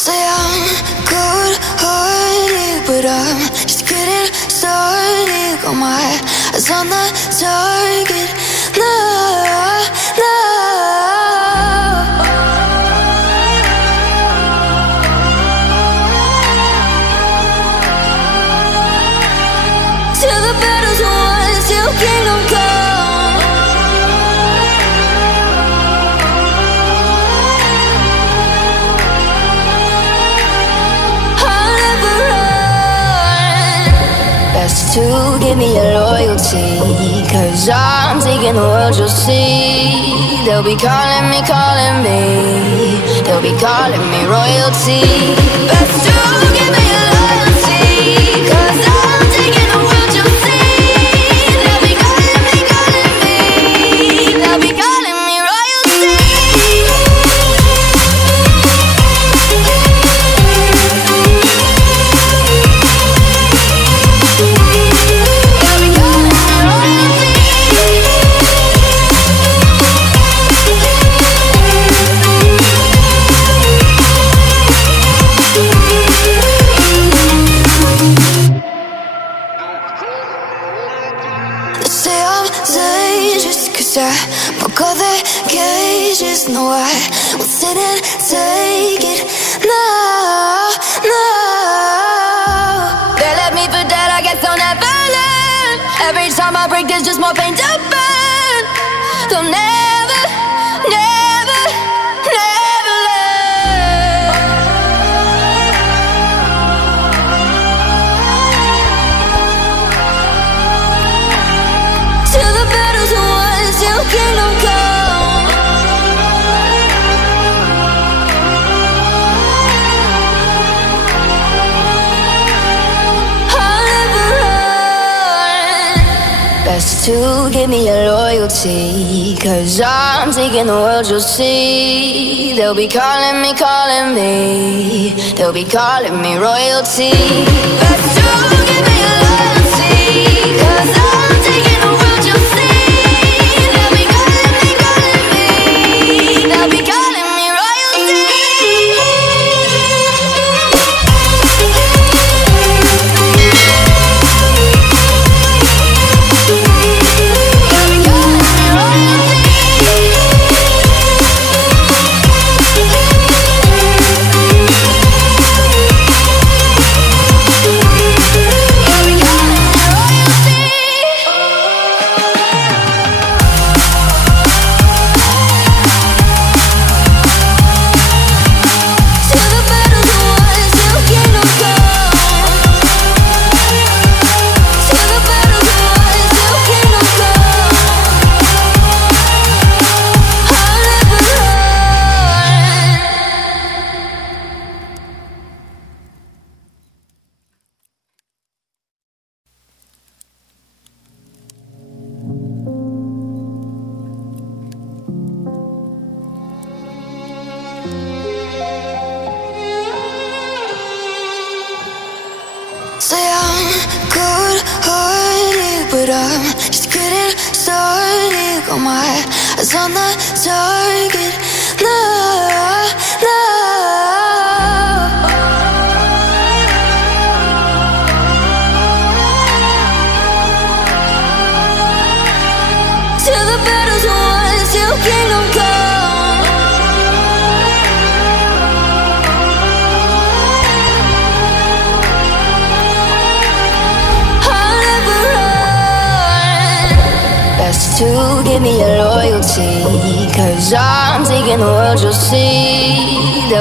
Say I'm good-hearted, but I'm just getting started. Got my eyes on the target. No, no. Till the battle's won, till kingdom come. To give me your loyalty, 'cause I'm taking the world, you'll see. They'll be calling me, they'll be calling me royalty. Best to give me your loyalty, 'cause I'm taking the world, you'll see. They'll be calling me, they'll be calling me royalty. I broke all the cages, no, I won't sit and take it. No, no. They left me for dead, I guess I'll never learn. Every time I break, there's just more pain to burn. They'll never, never, never learn. Till the battle's won, till kingdom come. I'll never run. Best to give me your loyalty, 'cause I'm taking the world, you'll see. They'll be calling me, they'll be calling me royalty. Best to give me your loyalty, 'cause I'm taking the world, you'll see. Say I'm good-hearted, but I'm just getting started. Got my eyes on the target. No, no. Till the battle's won, till kingdom come. To give me your loyalty, 'cause I'm taking the world, you'll see.